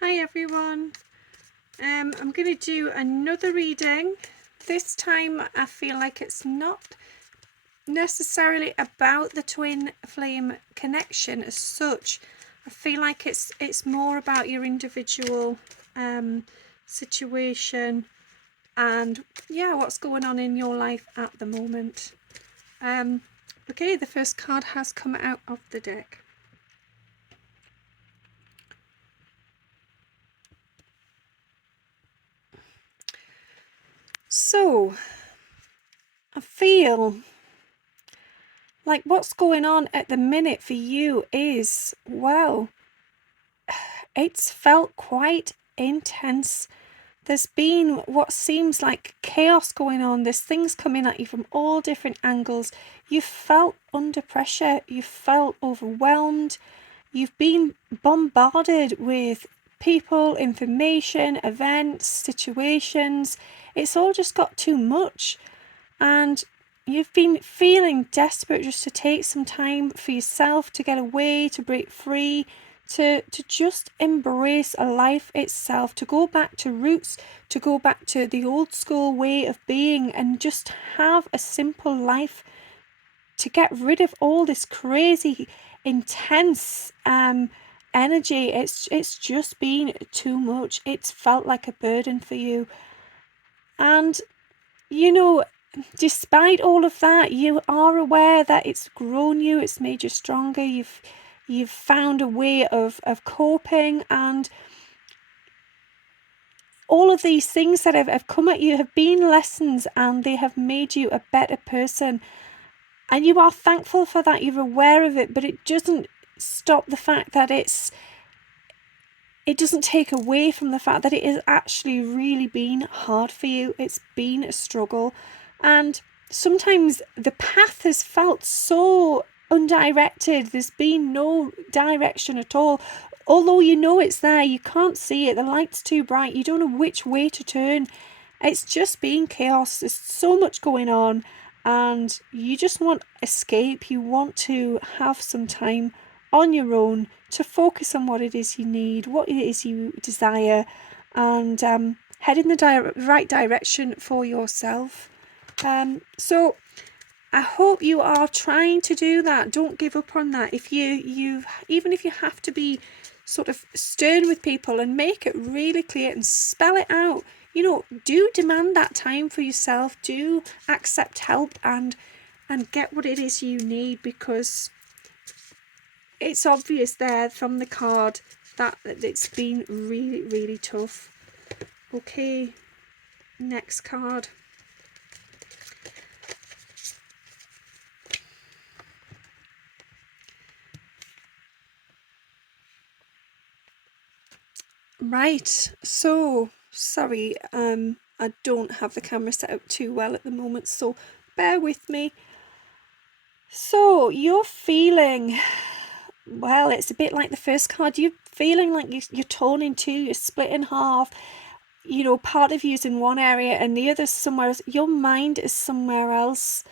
Hi everyone. I'm going to do another reading. This time I feel like it's not necessarily about the twin flame connection as such. I feel like it's more about your individual situation and what's going on in your life at the moment. Okay, the first card has come out of the deck. So I feel like what's going on at the minute for you is, well, it's felt quite intense. There's been what seems like chaos going on. There's things coming at you from all different angles. You've felt under pressure. You've felt overwhelmed. You've been bombarded with people, information, events, situations. It's all just got too much. And you've been feeling desperate just to take some time for yourself, to get away, to break free, to just embrace a life itself, to go back to roots, to go back to the old school way of being and just have a simple life, to get rid of all this crazy, intense energy. It's just been too much. It's felt like a burden for you. And despite all of that, you are aware that it's grown you, it's made you stronger, you've found a way of coping, and all of these things that have come at you have been lessons and they have made you a better person. And you are thankful for that, you're aware of it, but it doesn't stop the fact that it doesn't take away from the fact that it has actually really been hard for you. It's been a struggle. And sometimes the path has felt so undirected. There's been no direction at all. Although you know it's there, you can't see it. The light's too bright. You don't know which way to turn. It's just been chaos. There's so much going on. And you just want escape. You want to have some time on your own to focus on what it is you need, what it is you desire, and head in the right direction for yourself. So I hope you are trying to do that. Don't give up on that. If you even if you have to be sort of stern with people and make it really clear and spell it out, do demand that time for yourself. Do accept help and get what it is you need, because it's obvious there from the card that it's been really, really tough. Okay, next card. Right, so sorry, I don't have the camera set up too well at the moment, so bear with me. So you're feeling, well, it's a bit like the first card. You're feeling like you're torn in two, you're split in half. Part of you's in one area and the other's somewhere else. Your mind is somewhere else.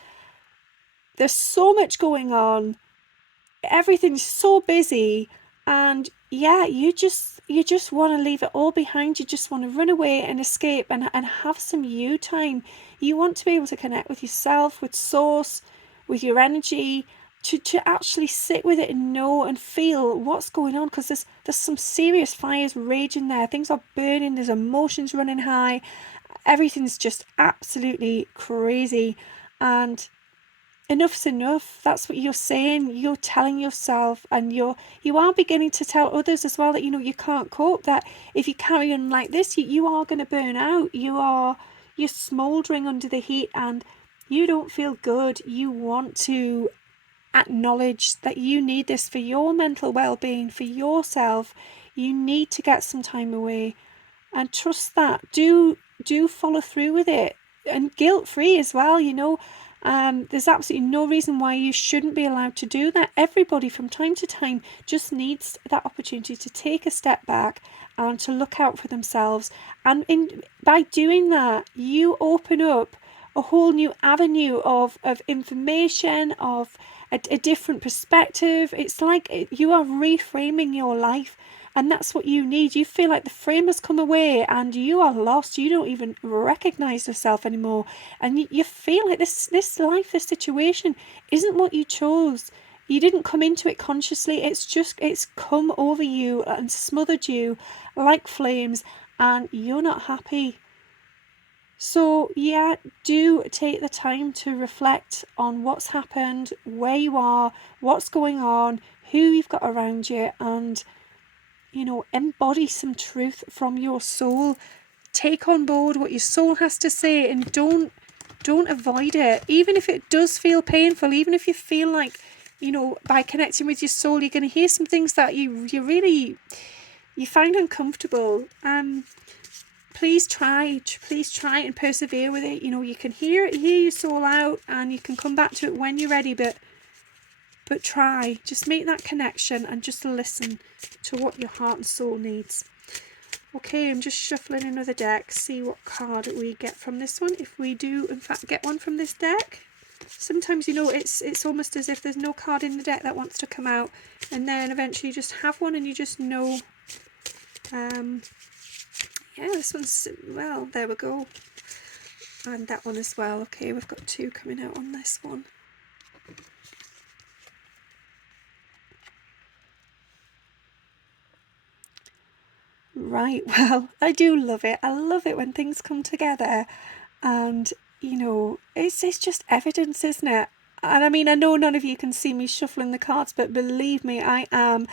There's so much going on. Everything's so busy, and you just want to leave it all behind. You just want to run away and escape and have some you time. You want to be able to connect with yourself, with source, with your energy, to actually sit with it and know and feel what's going on, because there's some serious fires raging there. Things are burning, there's emotions running high, everything's just absolutely crazy. And enough's enough. That's what you're saying. You're telling yourself, and you are beginning to tell others as well, that you can't cope, that if you carry on like this, you are going to burn out. You're smoldering under the heat and you don't feel good. You want to acknowledge that you need this for your mental well-being, for yourself. You need to get some time away, and trust that. Do follow through with it, and guilt-free as well. There's absolutely no reason why you shouldn't be allowed to do that. Everybody from time to time just needs that opportunity to take a step back and to look out for themselves. And by doing that, you open up a whole new avenue of information, of a different perspective. It's like you are reframing your life, And that's what you need. You feel like the frame has come away and you are lost. You don't even recognize yourself anymore. And you feel like this life, this situation isn't what you chose. You didn't come into it consciously. It's come over you and smothered you like flames, and you're not happy. So yeah, do take the time to reflect on what's happened, where you are, what's going on, who you've got around you, and embody some truth from your soul. Take on board what your soul has to say, and don't avoid it. Even if it does feel painful, even if you feel like, by connecting with your soul, you're going to hear some things that you really find uncomfortable. Please try and persevere with it. You can hear your soul out, and you can come back to it when you're ready, but try. Just make that connection and just listen to what your heart and soul needs. Okay, I'm just shuffling another deck, see what card we get from this one, if we do in fact get one from this deck. Sometimes, it's almost as if there's no card in the deck that wants to come out, and then eventually you just have one and you just know. Yeah, this one's, well, there we go. And that one as well. Okay, we've got two coming out on this one. Right, well, I do love it. I love it when things come together, and it's just evidence, isn't it? And I mean, I know none of you can see me shuffling the cards, but believe me, I am.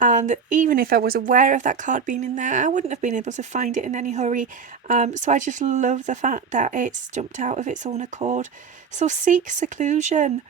And even if I was aware of that card being in there, I wouldn't have been able to find it in any hurry. So I just love the fact that it's jumped out of its own accord. So seek seclusion.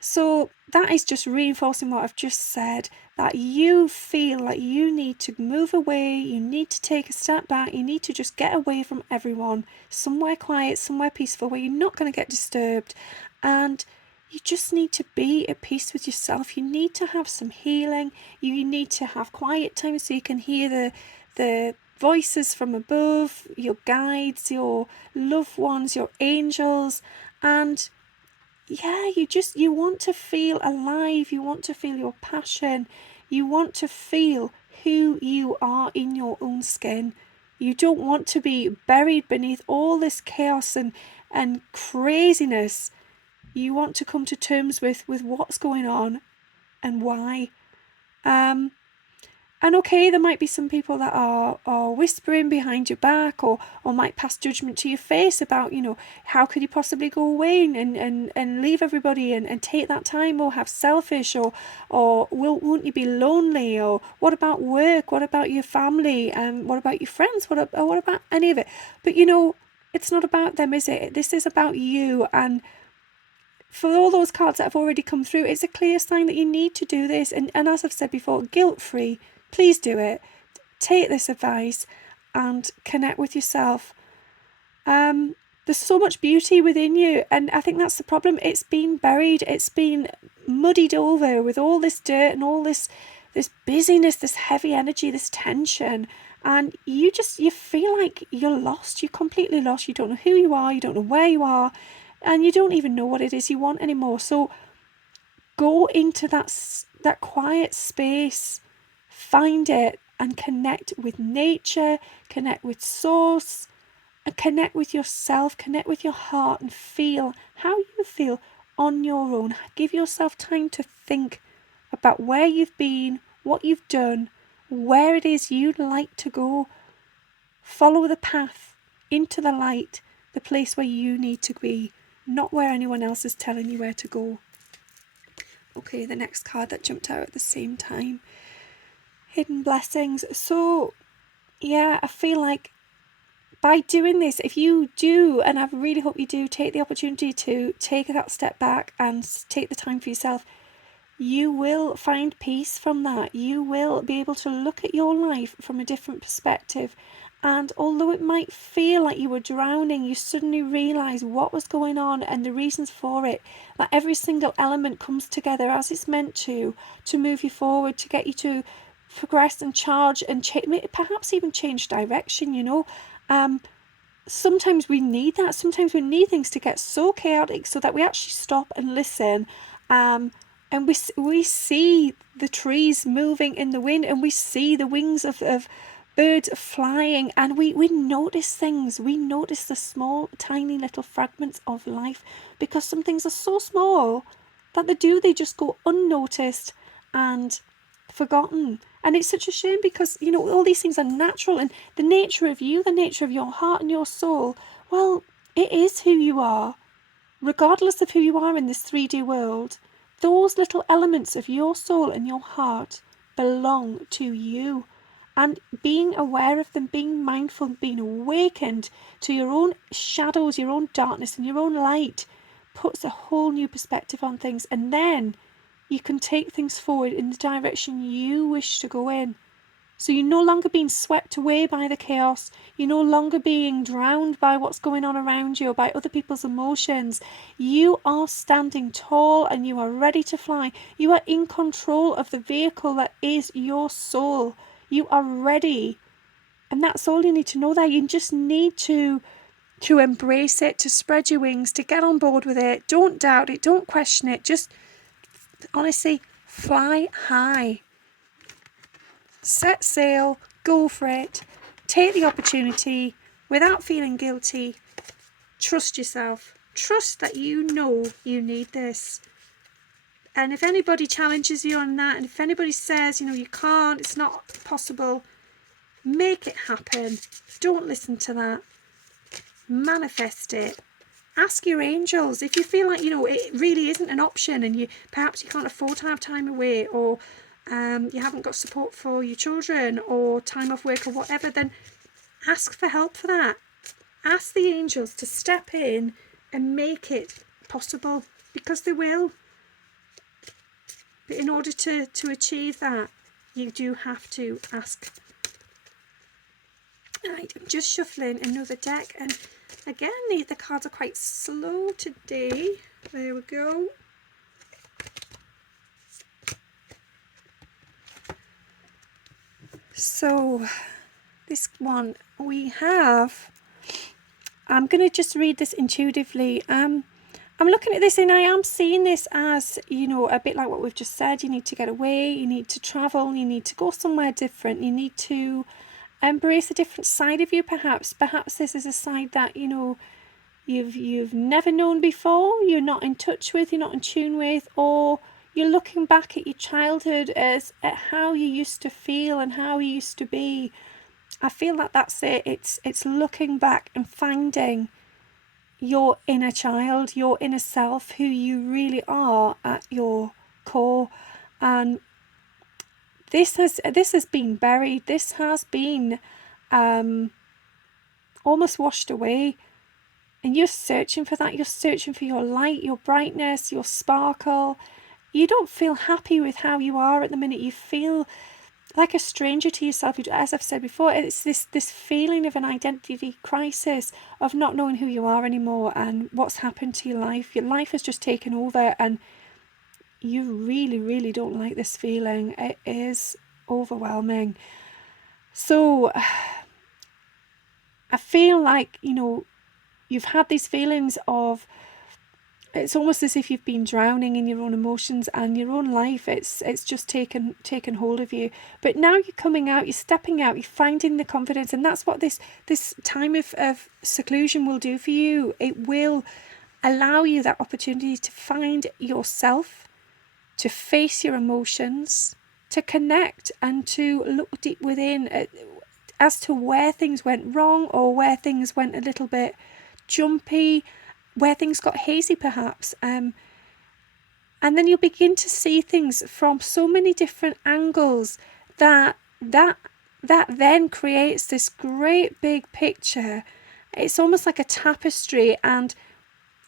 So that is just reinforcing what I've just said, that you feel like you need to move away, you need to take a step back, you need to just get away from everyone, somewhere quiet, somewhere peaceful where you're not going to get disturbed, and you just need to be at peace with yourself. You need to have some healing, you need to have quiet time so you can hear the voices from above, your guides, your loved ones, your angels, and yeah, you want to feel alive, you want to feel your passion, you want to feel who you are in your own skin. You don't want to be buried beneath all this chaos and craziness. You want to come to terms with what's going on and why. And okay, there might be some people that are whispering behind your back, or might pass judgment to your face about, how could you possibly go away and leave everybody and take that time, or have selfish, or won't you be lonely, or what about work, what about your family, what about your friends, what about any of it? But it's not about them, is it? This is about you. And for all those cards that have already come through, it's a clear sign that you need to do this. And as I've said before, guilt-free. Please do it. Take this advice and connect with yourself. There's so much beauty within you, and I think that's the problem. It's been buried. It's been muddied over with all this dirt and all this busyness, this heavy energy, this tension. And you feel like you're lost. You're completely lost. You don't know who you are. You don't know where you are. And you don't even know what it is you want anymore. So go into that quiet space. Find it and connect with nature, connect with source, and connect with yourself, connect with your heart, and feel how you feel on your own. Give yourself time to think about where you've been, what you've done, where it is you'd like to go. Follow the path into the light, the place where you need to be, not where anyone else is telling you where to go. Okay, the next card that jumped out at the same time. Hidden blessings. So yeah, I feel like by doing this, if you do, and I really hope you do, take the opportunity to take that step back and take the time for yourself, you will find peace from that. You will be able to look at your life from a different perspective. And although it might feel like you were drowning, you suddenly realise what was going on and the reasons for it. That every single element comes together as it's meant to move you forward, to get you to progress and charge and perhaps even change direction. Sometimes we need that. Sometimes we need things to get so chaotic so that we actually stop and listen, and And we see the trees moving in the wind, and we see the wings of birds flying, and we notice things. We notice the small, tiny little fragments of life, because some things are so small that they just go unnoticed and forgotten. And it's such a shame, because all these things are natural, and the nature of you, the nature of your heart and your soul, well, it is who you are. Regardless of who you are in this 3D world, those little elements of your soul and your heart belong to you. And being aware of them, being mindful, being awakened to your own shadows, your own darkness and your own light, puts a whole new perspective on things. And then you can take things forward in the direction you wish to go in. So you're no longer being swept away by the chaos. You're no longer being drowned by what's going on around you or by other people's emotions. You are standing tall and you are ready to fly. You are in control of the vehicle that is your soul. You are ready. And that's all you need to know there. You just need to embrace it, to spread your wings, to get on board with it. Don't doubt it. Don't question it. Just honestly fly high. Set sail, go for it, take the opportunity without feeling guilty. Trust yourself. Trust that you know you need this. And if anybody challenges you on that, and if anybody says, you can't, it's not possible, make it happen. Don't listen to that. Manifest it. Ask your angels. If you feel like, it really isn't an option, and perhaps you can't afford to have time away, or you haven't got support for your children or time off work or whatever, then ask for help for that. Ask the angels to step in and make it possible, because they will. But in order to achieve that, you do have to ask. Right, I'm just shuffling another deck, and again the cards are quite slow today. There we go. So this one we have, I'm going to just read this intuitively. I'm looking at this and I am seeing this as, a bit like what we've just said. You need to get away, you need to travel, you need to go somewhere different, you need to embrace a different side of you. Perhaps this is a side that, you've never known before, you're not in touch with, you're not in tune with, or you're looking back at your childhood at how you used to feel and how you used to be. I feel like that's it. It's looking back and finding your inner child, your inner self, who you really are at your core. And this has been buried. This has been almost washed away. And you're searching for that. You're searching for your light, your brightness, your sparkle. You don't feel happy with how you are at the minute. You feel like a stranger to yourself. As I've said before, it's this feeling of an identity crisis, of not knowing who you are anymore and what's happened to your life. Your life has just taken over, and you really, really don't like this feeling. It is overwhelming. So I feel like, you've had these feelings of, it's almost as if you've been drowning in your own emotions and your own life. It's just taken hold of you. But now you're coming out, you're stepping out, you're finding the confidence, and that's what this time of seclusion will do for you. It will allow you that opportunity to find yourself, to face your emotions, to connect and to look deep within as to where things went wrong, or where things went a little bit jumpy, where things got hazy perhaps, and then you'll begin to see things from so many different angles that then creates this great big picture. It's almost like a tapestry, and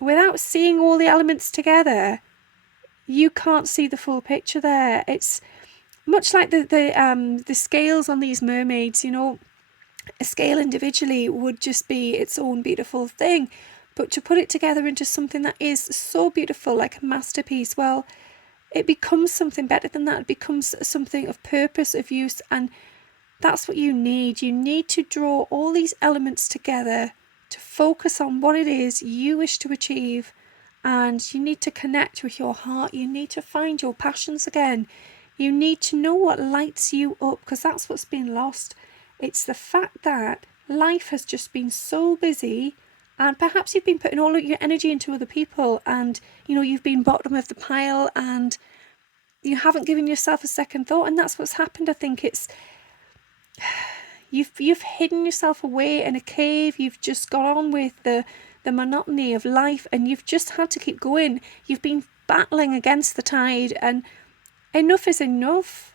without seeing all the elements together, you can't see the full picture there. It's much like the scales on these mermaids. A scale individually would just be its own beautiful thing, but to put it together into something that is so beautiful, like a masterpiece, well, it becomes something better than that. It becomes something of purpose, of use, and that's what you need. You need to draw all these elements together to focus on what it is you wish to achieve, and you need to connect with your heart. You need to find your passions again. You need to know what lights you up, because that's what's been lost. It's the fact that life has just been so busy, and perhaps you've been putting all of your energy into other people, and you've been bottom of the pile, and you haven't given yourself a second thought. And that's what's happened. I think it's you've hidden yourself away in a cave. You've just got on with the monotony of life, and you've just had to keep going. You've been battling against the tide, and enough is enough.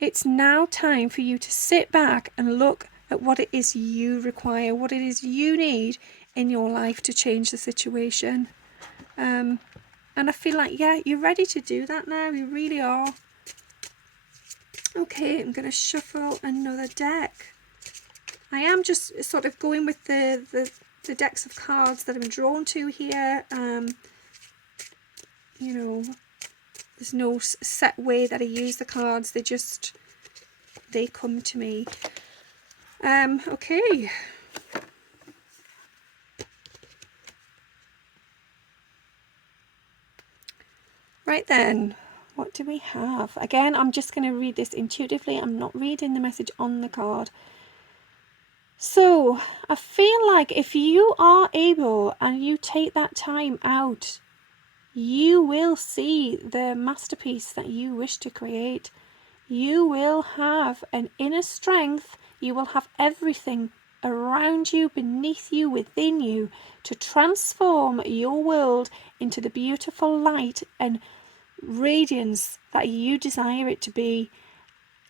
It's now time for you to sit back and look at what it is you require, what it is you need in your life to change the situation. And I feel like, yeah, you're ready to do that now. You really are. Okay, I'm going to shuffle another deck. I am just sort of going with the decks of cards that I'm drawn to here. There's no set way that I use the cards. They come to me. Okay. Right then, what do we have? Again, I'm just going to read this intuitively. I'm not reading the message on the card. So, I feel like if you are able and you take that time out, you will see the masterpiece that you wish to create. You will have an inner strength. You will have everything around you, beneath you, within you, to transform your world into the beautiful light and radiance that you desire it to be.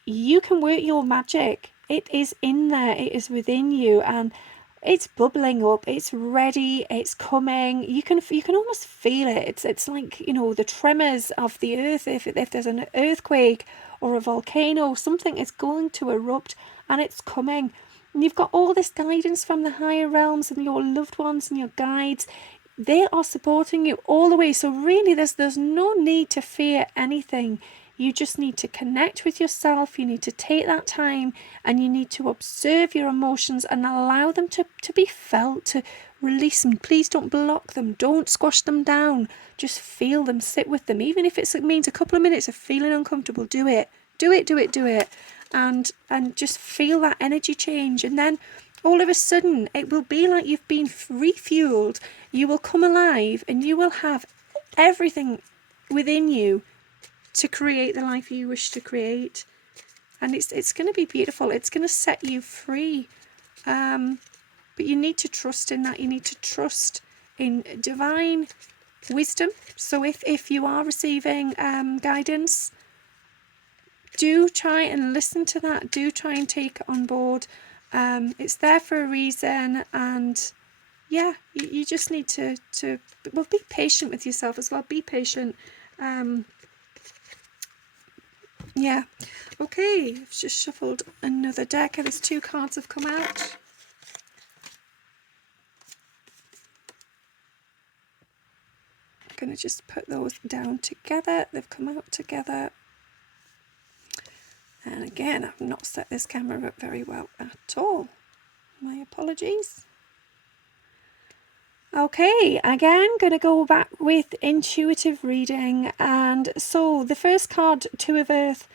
You can work your magic. It is in there. It is within you, and it's bubbling up. It's ready. It's coming. You can almost feel it. It's like the tremors of the earth. If there's an earthquake or a volcano, something is going to erupt, and it's coming. And you've got all this guidance from the higher realms and your loved ones and your guides. They are supporting you all the way. So really, there's no need to fear anything. You just need to connect with yourself. You need to take that time, and you need to observe your emotions and allow them to be felt, to release them. Please don't block them. Don't squash them down. Just feel them, sit with them. Even if it means a couple of minutes of feeling uncomfortable, do it. Do it. And just feel that energy change. And then all of a sudden, it will be like you've been refueled. You will come alive, and you will have everything within you to create the life you wish to create. And it's going to be beautiful. It's going to set you free. But you need to trust in that. You need to trust in divine wisdom. So if you are receiving guidance, do try and listen to that. Do try and take it on board. It's there for a reason. And yeah, you just need to be patient with yourself as well. Be patient. Yeah. Okay, I've just shuffled another deck, and there's 2 cards have come out. I'm going to just put those down together. They've come out together. And again, I've not set this camera up very well at all. My apologies. Okay, again, going to go back with intuitive reading. And so the first card, 2 of Earth,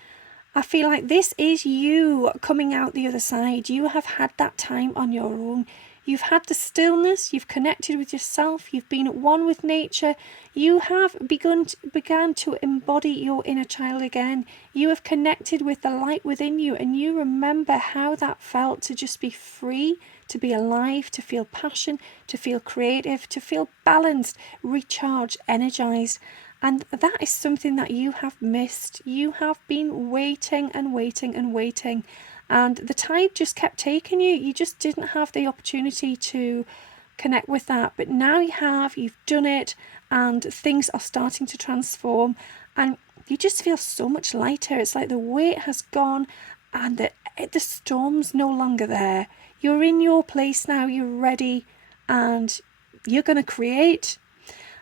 I feel like this is you coming out the other side. You have had that time on your own. You've had the stillness, you've connected with yourself, you've been at one with nature, you have began to embody your inner child again. You have connected with the light within you, and you remember how that felt to just be free, to be alive, to feel passion, to feel creative, to feel balanced, recharged, energized. And that is something that you have missed. You have been waiting and waiting and waiting. And the tide just kept taking you. You just didn't have the opportunity to connect with that. But now you have, you've done it, and things are starting to transform. And you just feel so much lighter. It's like the weight has gone, and the storm's no longer there. You're in your place now, you're ready, and you're going to create.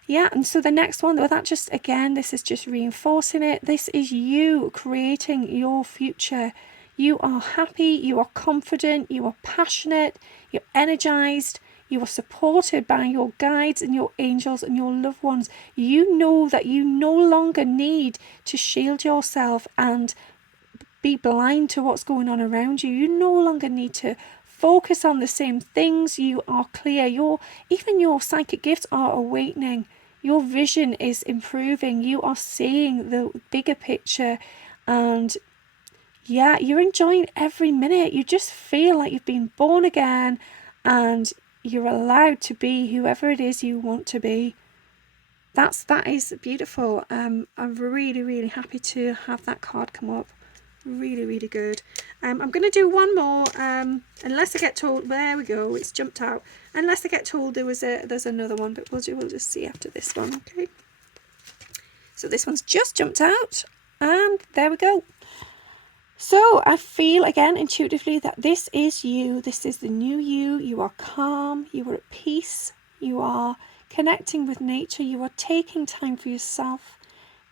Yeah, and so the next one, this is just reinforcing it. This is you creating your future. You are happy, you are confident, you are passionate, you're energized, You are supported by your guides and your angels and your loved ones. You know that you no longer need to shield yourself and be blind to what's going on around you. You no longer need to focus on the same things. You are clear. Even your psychic gifts are awakening. Your vision is improving. You are seeing the bigger picture, and yeah, you're enjoying every minute. You just feel like you've been born again, and you're allowed to be whoever it is you want to be. That is beautiful. I'm really, really happy to have that card come up. Really, really good. I'm going to do one more, unless I get told. There we go, it's jumped out. Unless I get told there's another one, but we'll just see after this one. Okay, so this one's just jumped out, and there we go. So I feel again intuitively that this is you. This is the new you. You are calm. You are at peace. You are connecting with nature. You are taking time for yourself.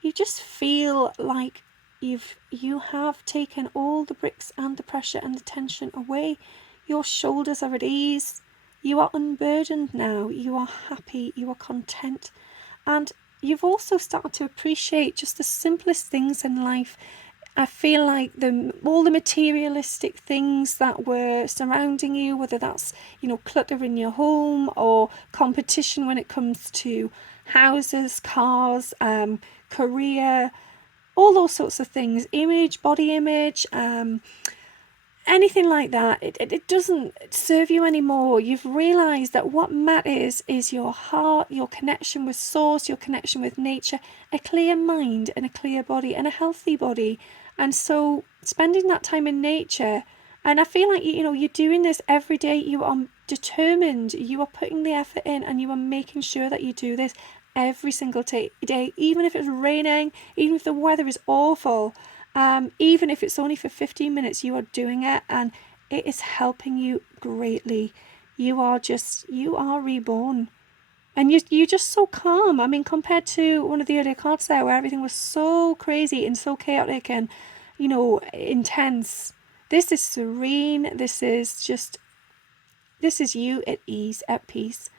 You just feel like you have taken all the bricks and the pressure and the tension away. Your shoulders are at ease. You are unburdened now. You are happy. You are content. And you've also started to appreciate just the simplest things in life. I feel like all the materialistic things that were surrounding you, whether that's, clutter in your home or competition when it comes to houses, cars, career, all those sorts of things, body image, anything like that, it doesn't serve you anymore. You've realised that what matters is your heart, your connection with source, your connection with nature, a clear mind and a clear body and a healthy body. And so spending that time in nature, and I feel like, you're doing this every day. You are determined, you are putting the effort in, and you are making sure that you do this every single day, even if it's raining, even if the weather is awful. Even if it's only for 15 minutes, you are doing it, and it is helping you greatly. You are reborn, and you're just so calm. I mean, compared to one of the earlier cards there, where everything was so crazy and so chaotic and, intense. This is serene. This is you at ease, at peace.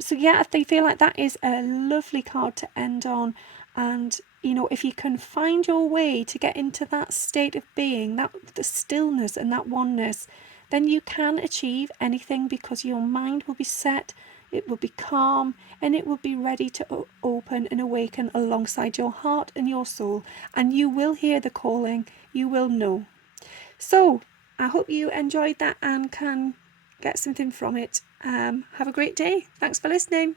So yeah, I feel like that is a lovely card to end on. And if you can find your way to get into that state of being, the stillness and that oneness, then you can achieve anything, because your mind will be set, it will be calm, and it will be ready to open and awaken alongside your heart and your soul. And you will hear the calling, you will know. So I hope you enjoyed that and can get something from it. Have a great day. Thanks for listening.